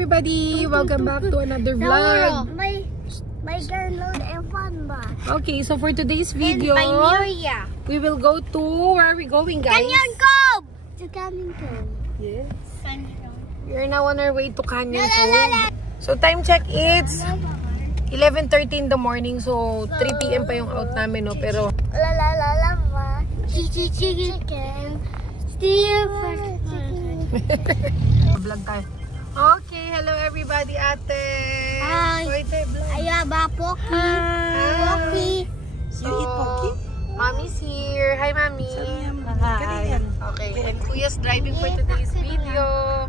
everybody! Welcome back to another vlog. My girl load and fun ba? Okay, so for today's video, we will go to, where are we going, guys? Canyon Cove! To Canyon Cove. Yes. We are now on our way to Canyon Cove. So time check, it's 11:30 in the morning. So 3 PM pa yung out namin, no? Pero chicken. Steal vlog tayo. Okay, hello everybody, ate. Hi. Ayaba, Pocky. So, you eat Pocky? Mommy's here. Hi, Mommy. Hi. Okay, and Kuya's driving for today's video.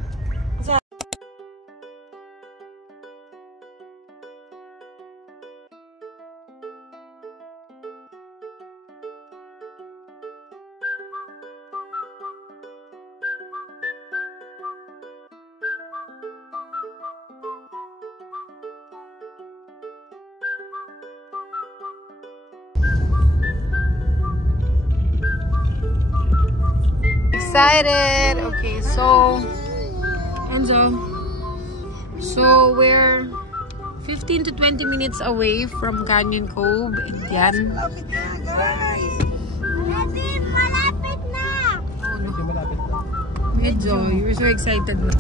Excited. Okay, so Enzo, so we're 15 to 20 minutes away from Canyon Cove. Yan. Malapit na. Oh no. Medyo, you're so excited na.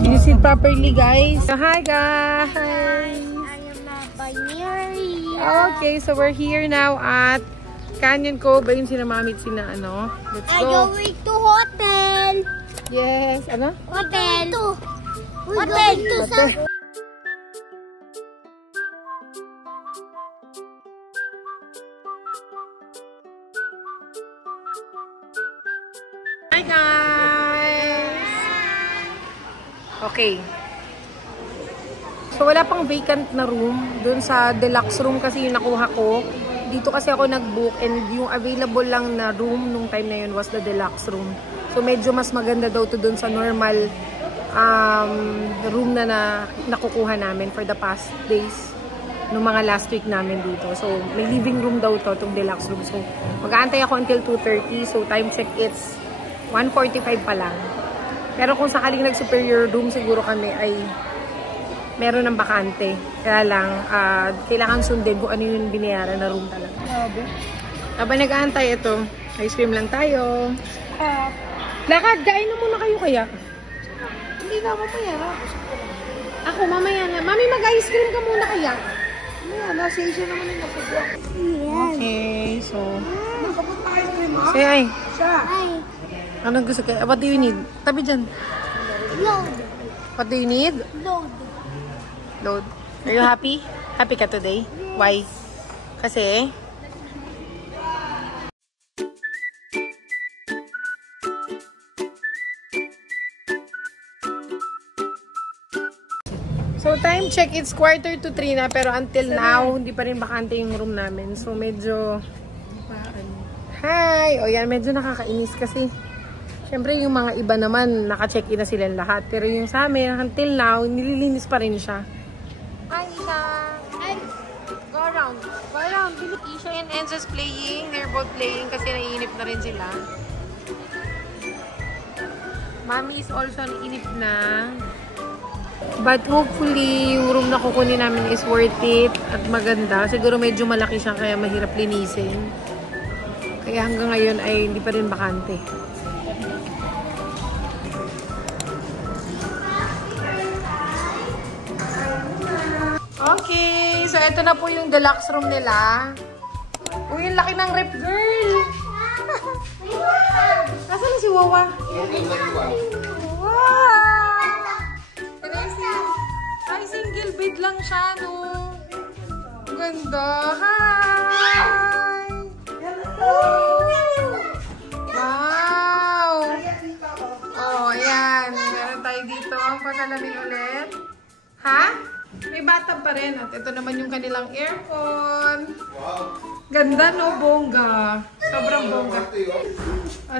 You sit properly, guys. So, hi guys. I am not by Mary. Okay, so we're here now at Canyon Cove. Ayun sina Mami at sina ano. Let's I'm go. going to hotel. Yes, ano? Hotel. Hotel to sa... Hi guys! Okay. So wala pang vacant na room. Doon sa deluxe room kasi yung nakuha ko. Dito kasi ako nag-book and yung available lang na room nung time na yun was the deluxe room. So medyo mas maganda daw to doon sa normal room na nakukuha namin for the past days. Nung mga last week namin dito. So may living room daw to, itong deluxe room. So mag-aantay ako until 2:30. So time check it's 1:45 pa lang. Pero kung sakaling nag-superior room siguro kami ay meron ng bakante. Kaya lang, kailangan sundin kung ano yung binayaran na room talaga. Habang nag-aantay ito, ice cream lang tayo. Lakad, kain na muna kayo kaya. Hindi na mamaya na. Ako, mamaya na. Mami, mag-ice cream ka muna kaya. Mamaya, nasa isyo naman yung napagwa. Okay, so... Nakapot na ice cream, ha? Say, ay. Siya. Ay. Anong gusto kayo? What do you need? Tabi dyan. Load. What do you need? Load. Load. Are you happy? Happy ka today? Why? Kasi? So time check, it's 2:45 na pero until now, hindi pa rin bakante yung room namin. So medyo... Hi! O yan, medyo nakakainis kasi syempre yung mga iba naman, naka-check-in na silang lahat. Pero yung sa amin, until now, nililinis pa rin siya. Hi, Isha! Go around. Go around. Isha and Enzo's playing. They're both playing kasi naiinip na rin sila. Mommy is also naiinip na. But hopefully, yung room na kukunin namin is worth it at maganda. Siguro medyo malaki siya kaya mahirap linisin. Kaya hanggang ngayon ay hindi pa rin bakante. Okay, so ito na po yung deluxe room nila. Uy, yung laki ng rep, girl! Nasaan na si Wawa? Wow! Ay, single bed lang siya, no? Ang ganda. Hi! Wow! Oh, ayan. Meron tayo dito. Pasalamin ulit. Ha? May bathtub pa rin. At ito naman yung kanilang aircon. Ganda, no? Bongga. Sobrang bongga.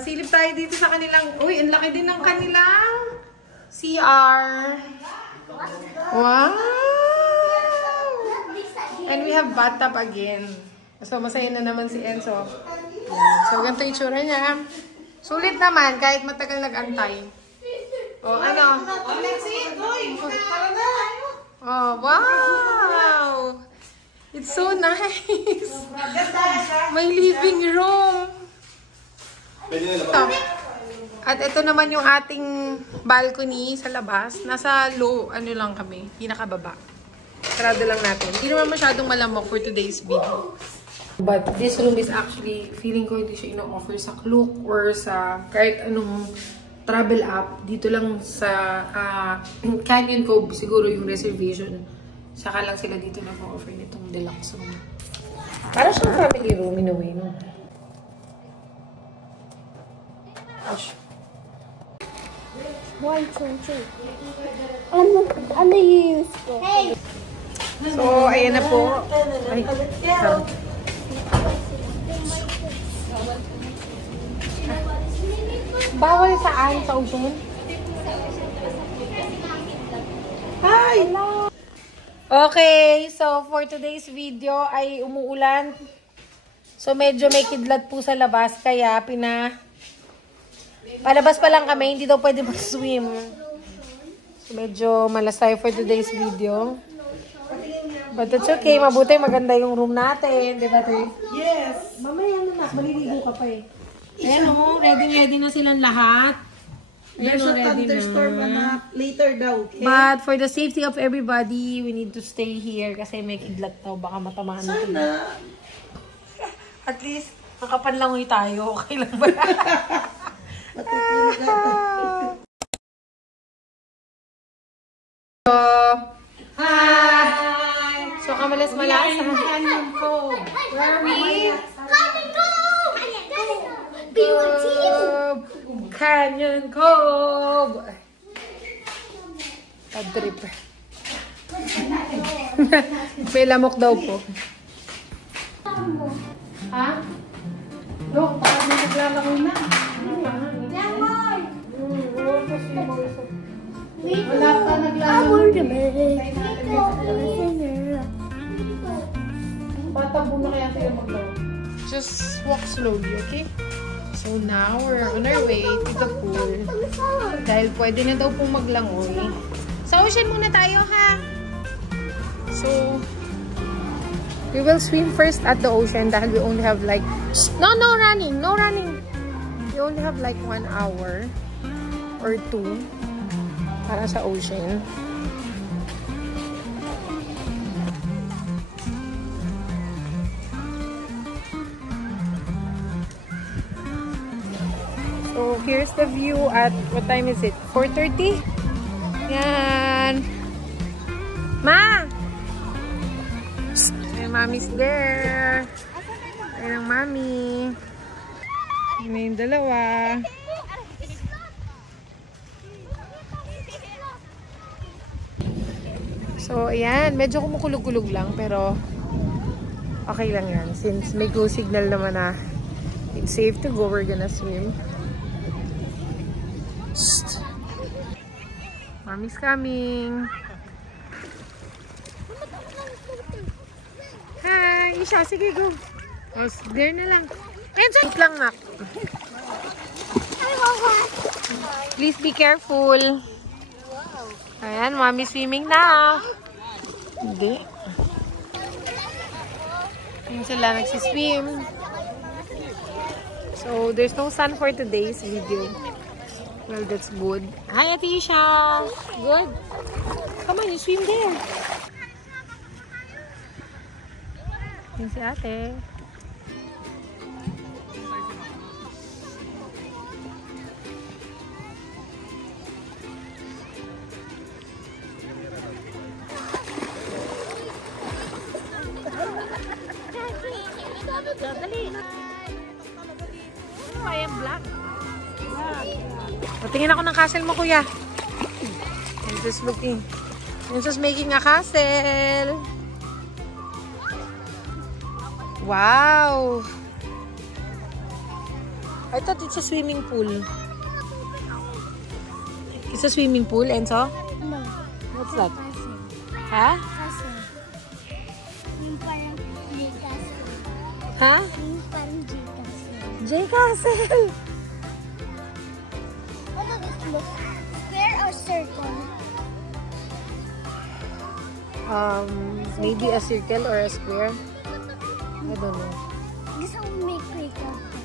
Silip tayo dito sa kanilang... Uy, ang laki din ng kanilang CR. Wow! And we have bathtub again. So, masaya na naman si Enzo. Yan. So, ganito yung itsura niya. Sulit naman, kahit matagal nag-antay. Oh, ano? Let's eat. Uy, para na. Oh, wow! It's so nice! May living room! At ito naman yung ating balcony sa labas. Nasa low, ano lang kami, pinakababa. Sarado lang natin. Hindi naman masyadong malamok for today's video. But this room is actually, feeling ko hindi siya ino-offer sa Klook or sa kahit anong travel app. Dito lang sa Canyon Cove siguro yung reservation. Saka lang sila dito nag-offer nitong deluxe room. Para siyang family room in a way, no? Gosh. 1, 2, 3. Ano yung use ko? Hey! So, ayan na po. Ay, sorry. Bawal saan? Sa ocean? Hi! Okay, so for today's video ay umuulan. So medyo may kidlat po sa labas kaya palabas pa lang kami, hindi daw pwede mag-swim. So medyo malasay for today's video. But it's okay, mabuti maganda yung room natin, di ba, Tay? Yes. Mamaya na, maliligo ka pa eh. Ayan o, ready na silang lahat. There's a thunderstorm na later daw, okay? But for the safety of everybody, we need to stay here kasi may kidlat daw. Baka matamaan natin. Sana. At least, nakapanlangoy tayo. Okay lang ba? Matutulog ata. So, hi! So, kamalas-malas. Canyon Cove. Where are we? Canyon Cove! Padrip. May lamok daw po. Ha? Look, baka may naglalangoy na. Lemon! Wala pa naglalangoy. Patabo na kaya tayo maglalangoy. Just walk slowly, okay? So now, we're on our way to the pool. Dahil pwede na daw pong maglangoy. Sa ocean muna tayo, ha? So, we will swim first at the ocean dahil we only have like... No running! No running! We only have like 1 hour or 2 para sa ocean. So, here's the view at, what time is it? 4:30? Yan. Ma! Ay, mommy's there. Ayan ang mommy. May yung dalawa. So, ayan. Medyo kumukulog-kulog lang, pero okay lang yan. Since may go signal naman na it's safe to go, we're gonna swim. Shh. Mommy's coming. Hi, Isha. Sige, go. Oh, there na lang. Wait lang, Nak. Please be careful. Ayan, mommy swimming na. Hindi. Ayan sila nagsiswim. So, there's no sun for today's video. Well, that's good. Hi, Atisha. Good. Come on, you swim there. Yan si ate. I am black. Patingin ako ng castle mo, kuya. I'm just looking. I'm just making a castle. Wow. I thought it's a swimming pool. It's a swimming pool, Enzo? No. What's that? Ha? Castle. Yung parang J-Castle. Ha? Yung parang J-Castle. J-Castle. circle? Maybe a circle or a square. I don't know. Gusto mo make makeup ko?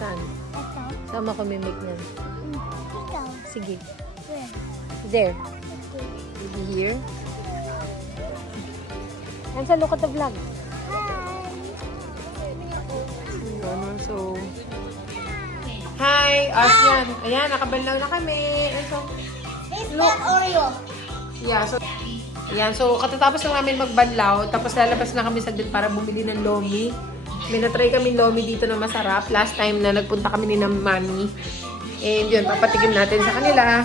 Saan? Ito? Sama ko may make nun. Ikaw? Sige. Where? There. Okay. Maybe here. And sa look at the vlog. So, hi! Us yan. Ayan, nakabanlaw na kami. So, Look. Oreo. yeah, so, ayan, so katatapos lang namin magbanlaw, tapos lalabas na kami saglit para bumili ng lomi. May natry kami lomi dito na masarap. Last time na nagpunta kami ni Mami. And yun, papatikim natin sa kanila.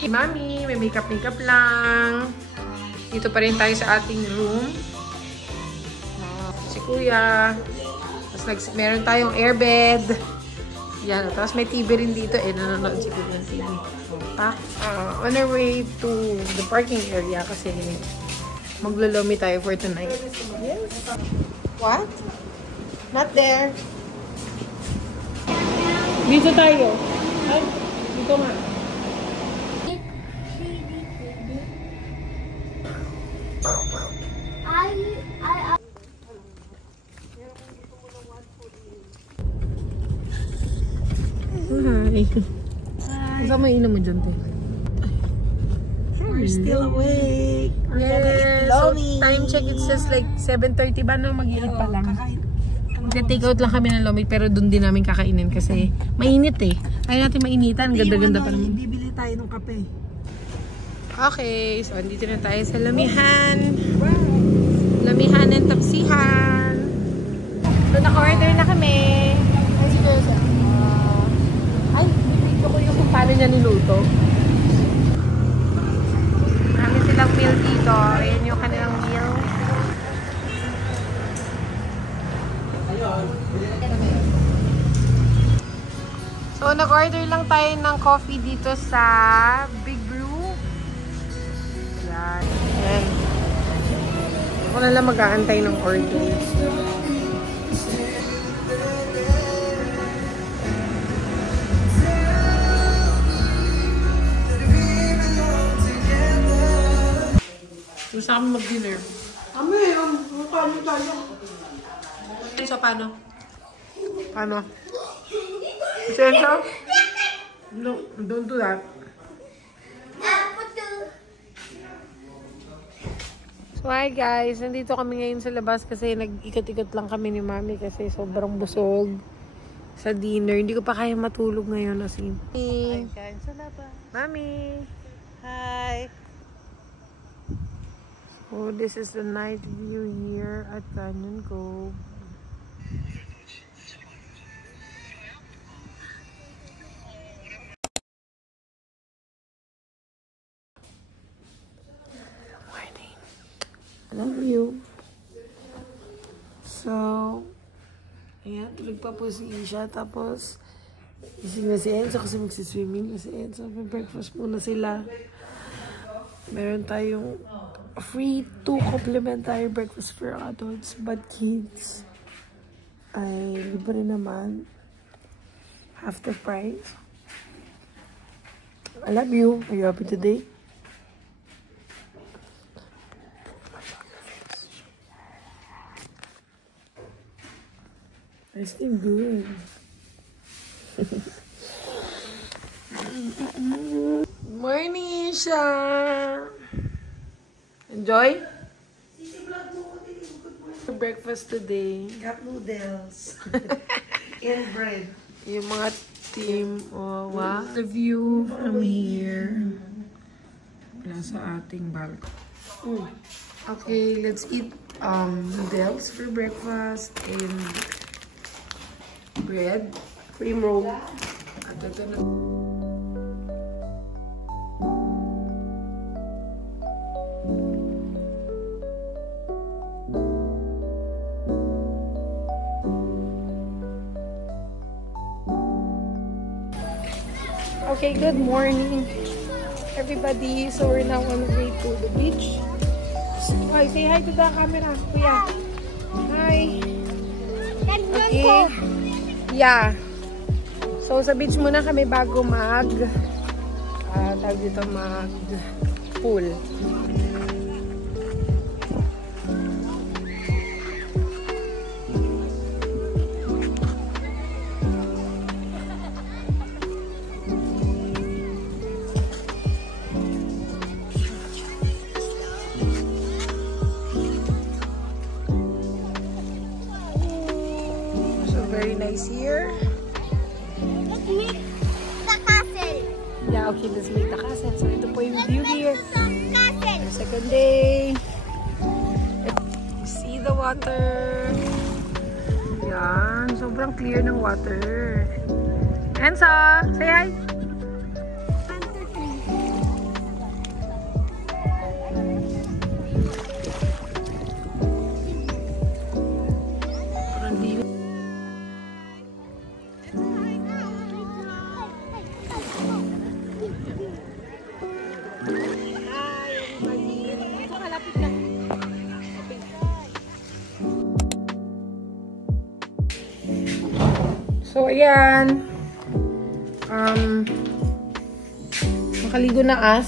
Si Mami, may makeup lang. Dito pa rin tayo sa ating room. Si Kuya. Tapos meron tayong airbed. Yan. Tapos may TV rin dito. Nanonood si Kuya ng TV. On our way to the parking area kasi maglolomi tayo for tonight. Yes. What? Not there. Dito tayo. Ay, dito nga. Hi. Saan mo inom mo dyan, te? We're still awake. Yes. So, time check, it says like 7:30 ba na mag-iinit pa lang. Mag-take out lang kami ng lomi pero doon din namin kakainin kasi mainit eh. Ayaw natin mainitan. Ganda-ganda pa naman. Bibili tayo ng kape. Okay. So, andito na tayo sa lamihan. Lamihan and tapsihan. So, naka-order na kami. Ay, bibigyo ko yung kung paano niya niluto. Marami silang meal dito. Ayan yung kanilang meal. So, nag-order lang tayo ng coffee dito sa Big Brew. Yan. Yan. Ako na lang mag-aantay ng order. Gusto kami mag-dinner. Kami, kami tayo. So, paano? Paano? Senso? No, don't do that. So, hi guys. Nandito kami ngayon sa labas kasi nag-ikot-ikot lang kami ni Mami kasi sobrang busog sa dinner. Hindi ko pa kaya matulog ngayon as in. Hi, kain sa labas. Mami! Hi! Oh, this is the night view here at Canyon Cove. Morning. I love you. So, ayan, tulog pa po si Isha. Tapos, ising na si Enzo kasi magsiswimming na si Enzo. May breakfast muna sila. Meron tayong free 2 complimentary breakfast for adults, but kids ay libre naman. Half the price. I love you. Are you happy today? I still good. Morning, Isha! Enjoy? Breakfast today. Got noodles. And bread. Yung mga team, oh, wow. The view from here. Nasa ating balcony. Okay, let's eat noodles for breakfast and bread. Cream roll. At ito na. Okay, good morning, everybody. So we're now on the way to the beach. Hi, say hi to the camera, Kuya. Hi. Okay. Yeah. So sa beach muna kami bago mag tawag dito, mag-pool. Very nice here. Let's make the castle. Yeah, okay, let's make the castle. So, ito po yung view here. Castle. Second day. You see the water. Yan, sobrang clear ng water. Ensa, say hi. So, ayan. Makaligo na us.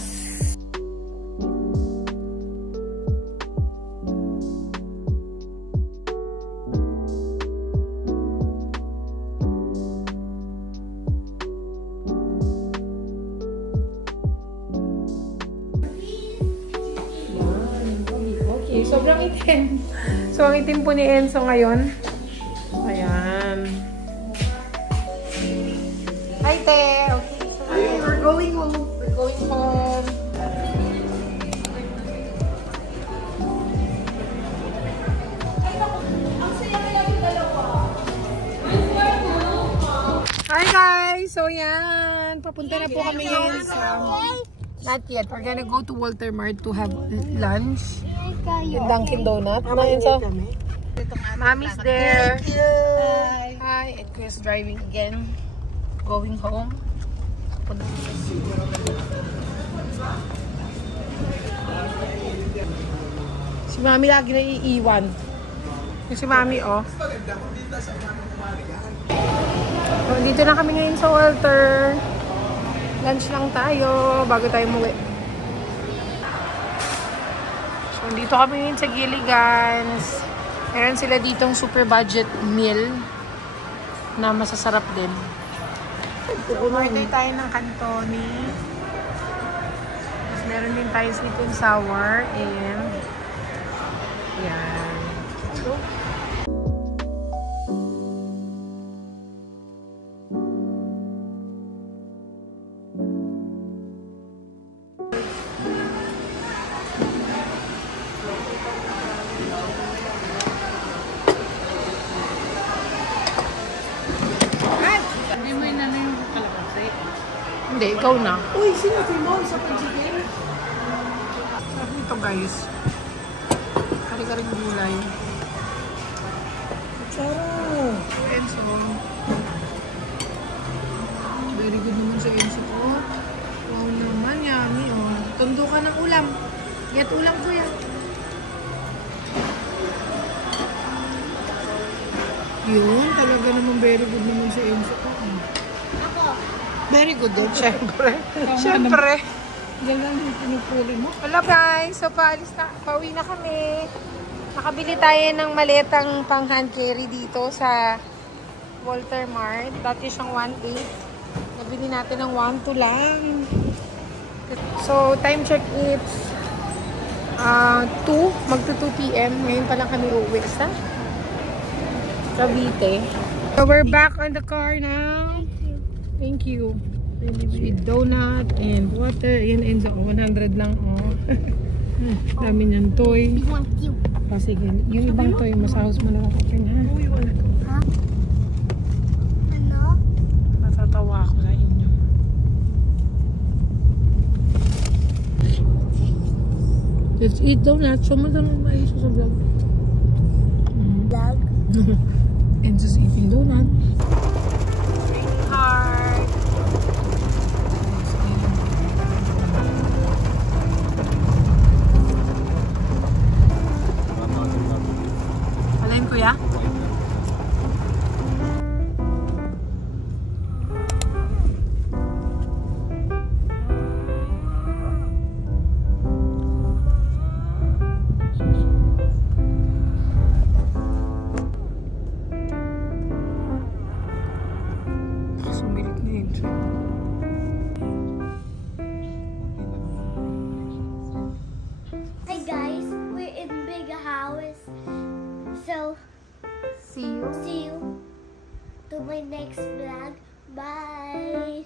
Okay, sobrang itim. So, ang itim po ni Enzo ngayon. Ayan. Hi, Te. Okay, so we're going home. We're going home. Hi, guys. So, yan. Papunta na po kami ngayon sa... Not yet. We're gonna go to Walter Mart to have lunch. Yung Dunkin' Donut. Ano yun sa? Mommy's there. Hi. And Chris driving again. Going home. Si Mami lagi na iiwan. Yung si Mami, oh. So, dito na kami ngayon sa Walter. Lunch lang tayo bago tayo muwi. So, dito kami ngayon sa Gilligan's. Meron sila ditong super budget meal na masasarap din. Order tayo ng cantoni. Tapos meron din tayo sweet and sour. And yan. So, hindi, ikaw na. Uy, sino mo? Isa pang chicken? Sabi nito guys. Kari-karing gulay. Sarap. Enzo. Very good naman sa Enzo ko. Wow naman, yummy. Oh. Tundo ka ng ulam. Get ulam ko yan. Yun, talaga naman very good naman sa Enzo ko. Very good din, syempre. Syempre. Yan lang yung pinupuli mo. Wala guys, so pauwi na kami. Nakabili tayo ng maletang pang hand carry dito sa Walter Mart. Dati siyang 1.8. Nabili natin ng 1.2 lang. So, time check it's 2, magto 2 p.m. Ngayon pa lang kami uuwi sa Cavite. So, we're back on the car now. Thank you. Sweet donut and water. Yan, Enzo. 100 lang. Oh. Dami niyang toy. Oh, sige. Yung ibang toy, masahos mo na ako. Ha? Ano? Natatawa ako sa inyo. Let's eat donuts. So, madamang maayos sa vlog. Vlog? Enzo's eating donut. Hard. Alain kuya? See you. See you to my next vlog. Bye.